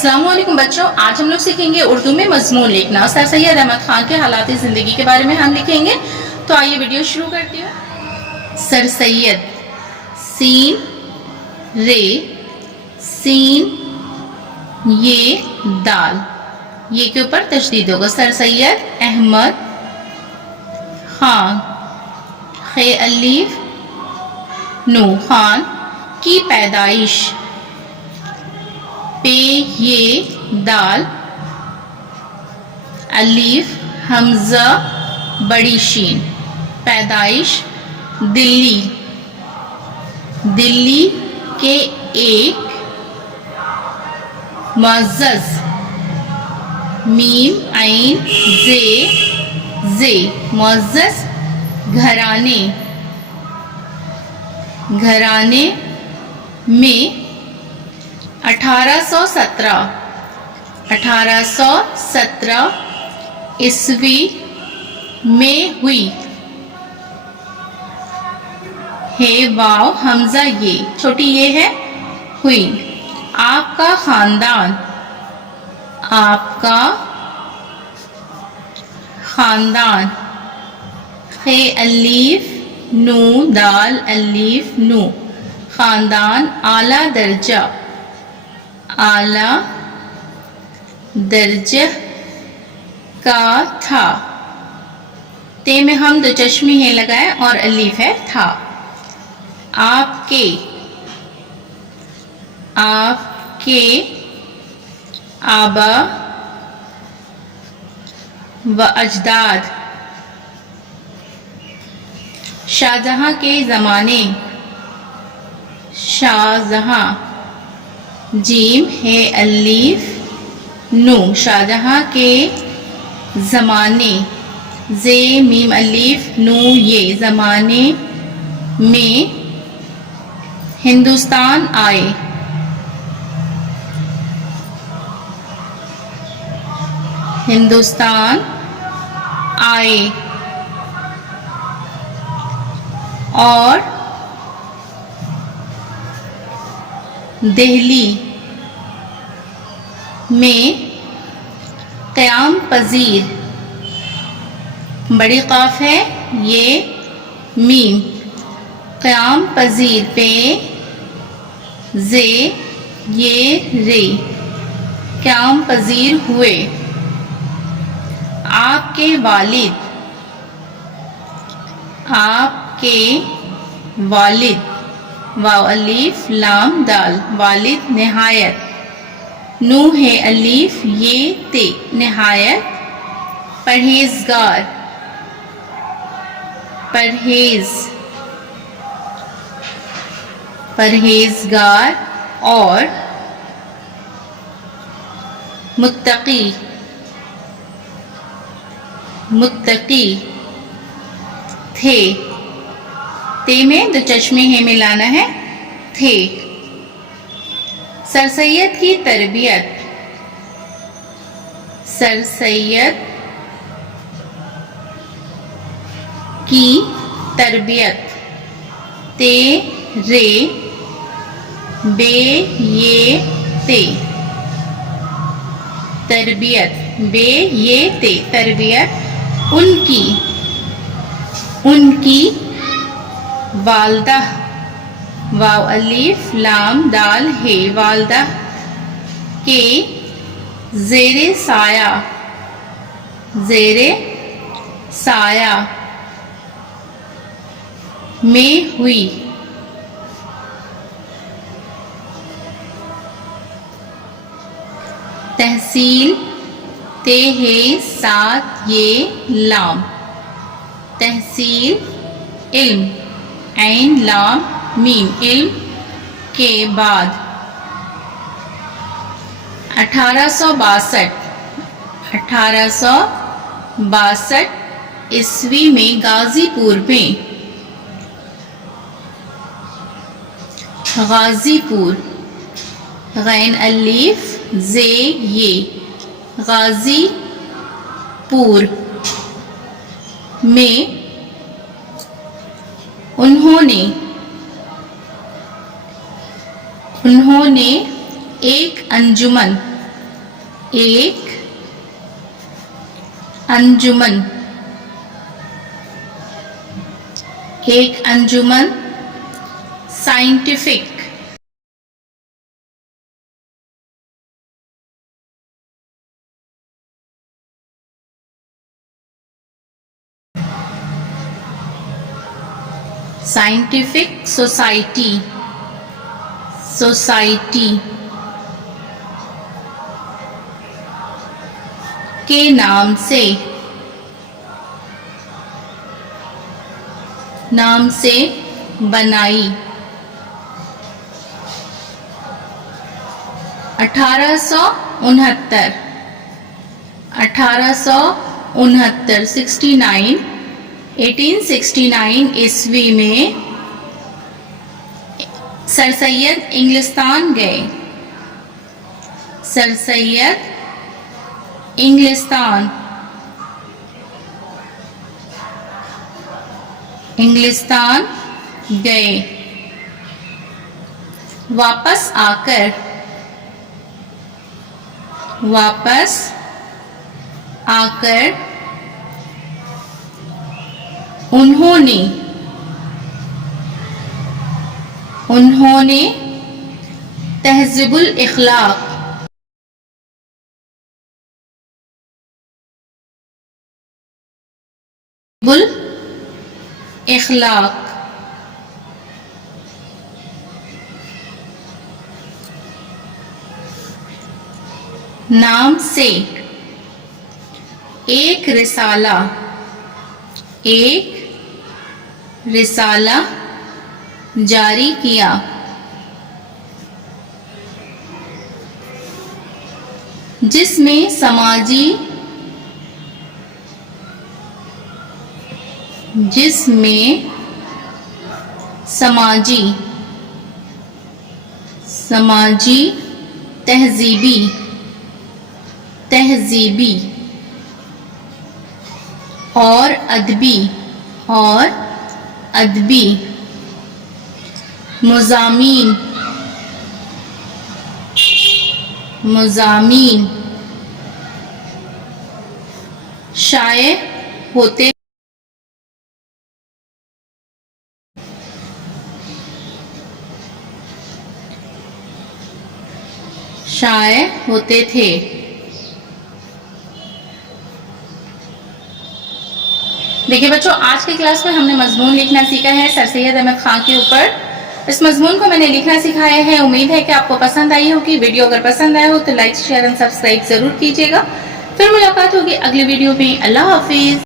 अस्सलाम वालेकुम बच्चों, आज हम लोग सीखेंगे उर्दू में मजमून लिखना। सर सैयद अहमद खान के हालात ज़िंदगी के बारे में हम लिखेंगे। तो आइए वीडियो शुरू करते हैं। सर सैयद, सीन रे सीन ये दाल, ये के ऊपर तशदीद होगा। सर सैयद अहमद खान, खे अलीफ नू खान की पैदाइश, पे ये दाल, अलीफ हमजा बड़ी शीन, पैदाइश दिल्ली, दिल्ली के एक मुअज़्ज़ज़, मीम ऐन जे मुअज़्ज़ज़ घराने, घराने में 1817 ईस्वी में हुई। हे वाव हमजा ये, छोटी ये है हुई। आपका खानदान, आपका खानदान, खे अलीफ नू दाल अलीफ नू, खानदान आला दर्जा, आला दर्जे का था। ते में हम दो चश्मे हैं लगाए और अलीफ है था। आपके, आपके आबा व अजदाद, शाहजहां के ज़माने, शाहजहां, जीम है अलीफ नू, शाहजहां के ज़माने, जे मीम अलीफ नू ये, ज़माने में हिंदुस्तान आए, हिंदुस्तान आए और दिल्ली में क़याम पजीर, बड़ी क़ाफ है ये मीम, क़याम पजीर पे जे ये रे, क़याम पजीर हुए। आपके वालिद, आपके वालिद, वाव अलीफ लाम दाल, वालिद निहायत, नू है अलीफ ये ते, निहायत परहेजगार, परहेज, परहेजगार और मुत्तकी, मुत्तकी थे। ते में दो चश्मे हैं मिलाना है, थे। सर सैयद की तरबियत, सर सैयद की तरबियत, ते रे बे ये ते, तरबियत बे ये ते, तरबियत उनकी, उनकी वालदा, वाव अलीफ लाम दाल है, वालदा के ज़ेरे साया, ज़ेरे साया में हुई। तहसील ते है साथ ये लाम, तहसील इल्म ऐन लाम मीम, इल्म के बाद 1862 ईस्वी में गाजीपुर में, गाजीपुर गैन अलीफ जे ये, गाजीपुर में उन्होंने एक अंजुमन ایک انجمن، ایک انجمن، سائنٹیفک، سائنٹیفک سوسائٹی، سوسائٹی کے نام سے، نام سے بنائی، 1869، 1869 1869 عیسوی میں سر سید انگلستان گئے، سر سید انگلستان، انگلستان گئے، واپس آ کر، واپس آ کر انہوں نے تہذیب الاخلاق، اخلاق نام سے ایک رسالہ، ایک رسالہ جاری کیا، جس میں سماجی تہذیبی اور ادبی مضامین شائع ہوتے تھے۔ دیکھیے بچوں، آج کی کلاس میں ہم نے مضمون لکھنا سیکھا ہے سر سید احمد خان کے اوپر۔ اس مضمون کو میں نے لکھنا سکھایا ہے، امید ہے کہ آپ کو پسند آئی ہوگی۔ ویڈیو اگر پسند آیا ہو تو لائک، شیئر اور سبسکرائب ضرور کیجیے گا۔ پھر ملاقات ہوگی اگلی ویڈیو میں۔ اللہ حافظ۔